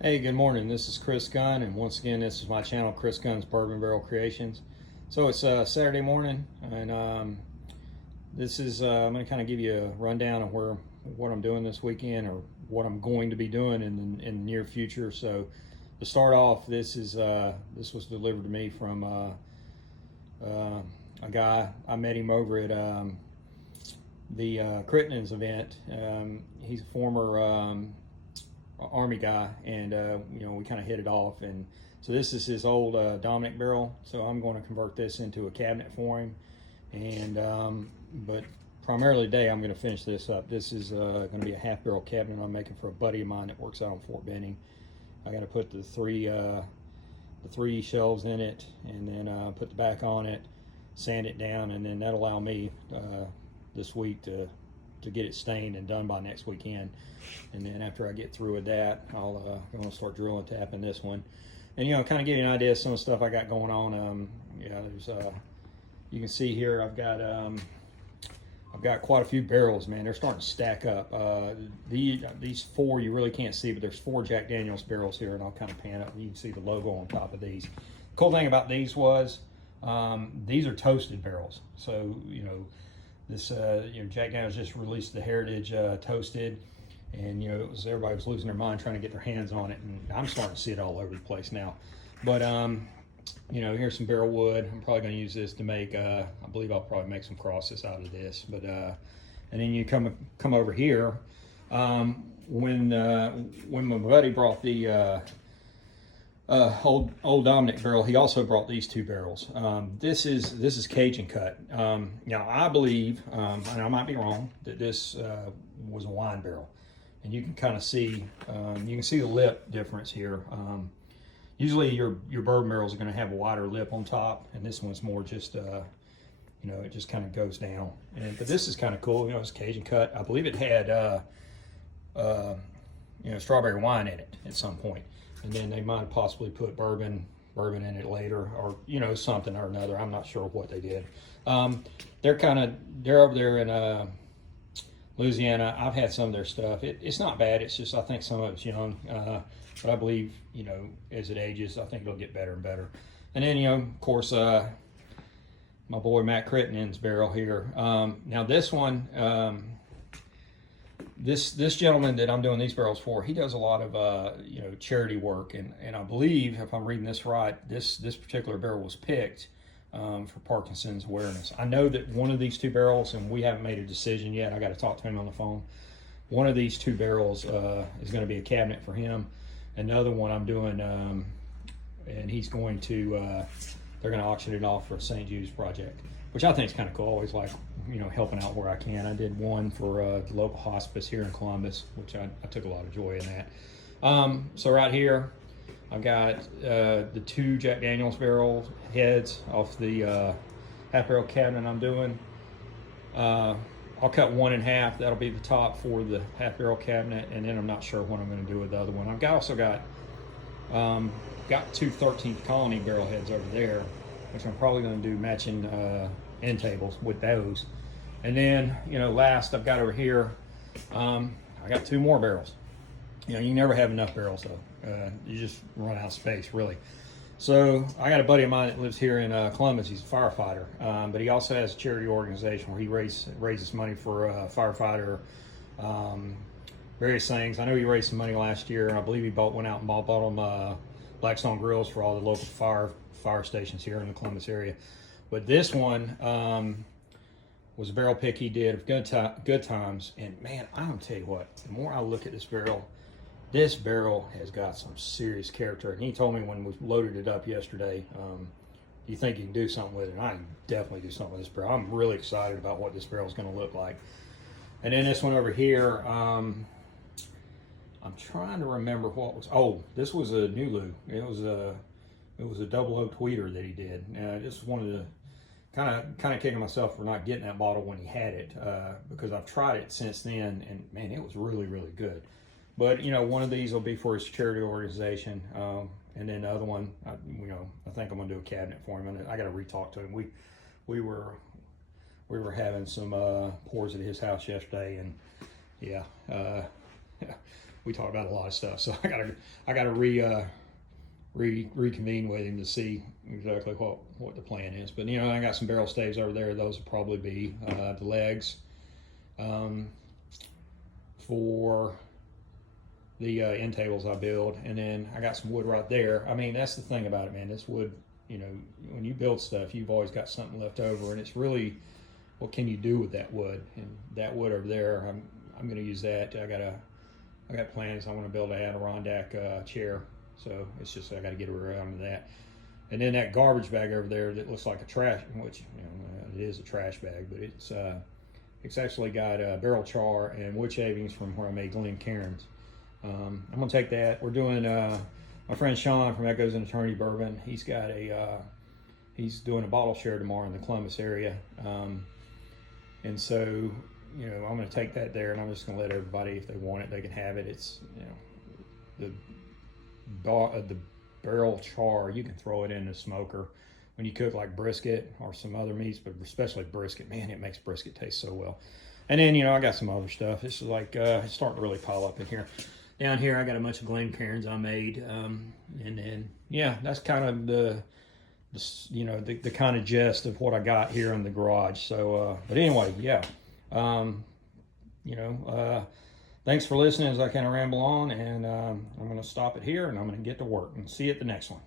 Hey, good morning. This is Chris Gunn, and once again, this is my channel, Chris Gunn's Bourbon Barrel Creations. So it's Saturday morning, and this is I'm going to kind of give you a rundown of what I'm doing this weekend, or what I'm going to be doing in the near future. So to start off, this was delivered to me from a guy. I met him over at the Crittenden's event. He's a former Army guy, and we kind of hit it off. And so this is his old Dominic barrel, so I'm going to convert this into a cabinet for him. And but primarily today I'm going to finish this up. This is going to be a half barrel cabinet I'm making for a buddy of mine that works out on Fort Benning. I got to put the three shelves in it, and then put the back on it, sand it down, and then that'll allow me this week to get it stained and done by next weekend. And then after I get through with that, I'm gonna start drilling tapping this one, and kind of give you an idea of some of the stuff I got going on. There's you can see here I've got quite a few barrels, man. They're starting to stack up. These four you really can't see, but there's 4 Jack Daniel's barrels here, and I'll kind of pan up and you can see the logo on top of these. Cool thing about these was these are toasted barrels, so this Jack Daniel's just released the Heritage Toasted, and everybody was losing their mind trying to get their hands on it, and I'm starting to see it all over the place now. But here's some barrel wood. I'm probably going to use this to make I believe I'll probably make some crosses out of this. But and then you come over here. When my buddy brought the old Dominic barrel, he also brought these 2 barrels. This is Cajun cut. Now I believe, and I might be wrong, that this was a wine barrel, and you can kind of see the lip difference here. Usually your bourbon barrels are going to have a wider lip on top, and this one's more just it just kind of goes down. But this is kind of cool. It's Cajun cut. I believe it had strawberry wine in it at some point. And then they might have possibly put bourbon in it later, or something or another. I'm not sure what they did. They're over there in Louisiana. I've had some of their stuff. It's not bad. It's just I think some of it's young, but I believe as it ages, I think it'll get better and better. And then of course my boy Matt Crittenden's barrel here. Now this one. This gentleman that I'm doing these barrels for, he does a lot of charity work, and I believe, if I'm reading this right, this particular barrel was picked for Parkinson's awareness. I know that one of these 2 barrels, and we haven't made a decision yet, I got to talk to him on the phone. One of these 2 barrels is going to be a cabinet for him. Another one I'm doing, and he's going to they're going to auction it off for a St. Jude's project, which I think is kind of cool. I always like helping out where I can. I did one for the local hospice here in Columbus, which I took a lot of joy in that. So right here I've got the 2 Jack Daniel's barrel heads off the half barrel cabinet I'm doing. I'll cut one in half. That'll be the top for the half barrel cabinet, and then I'm not sure what I'm going to do with the other one. I've also got 2 13th Colony barrel heads over there, which I'm probably going to do matching end tables with those. And then last I've got over here, I got 2 more barrels. You never have enough barrels though. You just run out of space really. So I got a buddy of mine that lives here in Columbus. He's a firefighter, but he also has a charity organization where he raises money for a firefighter, various things. I know he raised some money last year, and I believe he went out and bought them Blackstone grills for all the local fire stations here in the Columbus area. But this one was a barrel pick he did of good times, and man, I'm gonna tell you what, the more I look at this barrel has got some serious character. And he told me when we loaded it up yesterday, do you think you can do something with it? And I can definitely do something with this barrel. I'm really excited about what this barrel is going to look like. And then this one over here, I'm trying to remember what was. Oh, this was a Nulu. It was a double oak tweeter that he did. I just wanted to kind of kicking myself for not getting that bottle when he had it, because I've tried it since then, and man, it was really, really good. But one of these will be for his charity organization, and then the other one, I think I'm gonna do a cabinet for him. And I got to re-talk to him. We were having some pours at his house yesterday, and yeah, we talked about a lot of stuff. So I gotta reconvene with him to see exactly what the plan is. But you know, I got some barrel staves over there. Those will probably be the legs for the end tables I build, and then I got some wood right there. I mean, that's the thing about it, man. This wood, you know, when you build stuff, you've always got something left over, and it's really, what can you do with that wood? And that wood over there, I'm going to use that. I got plans. I want to build an Adirondack chair, so it's just I got to get around to that. And then that garbage bag over there that looks like a trash, which you know, it is a trash bag, but it's actually got barrel char and wood shavings from where I made Glen Cairns. I'm gonna take that. We're doing my friend Sean from Echoes and Eternity Bourbon. He's got he's doing a bottle share tomorrow in the Columbus area, and so you know I'm gonna take that there, and I'm just gonna let everybody, if they want it, they can have it. It's, you know, the barrel char, you can throw it in the smoker when you cook like brisket or some other meats, but especially brisket. Man, it makes brisket taste so well. And then, you know, I got some other stuff. It's like it's starting to really pile up in here. Down here, I got a bunch of Glen Cairns I made, and then yeah, that's kind of the you know, the kind of gist of what I got here in the garage. So, but anyway, yeah, you know, thanks for listening as I kind of ramble on, and I'm going to stop it here, and I'm going to get to work and see you at the next one.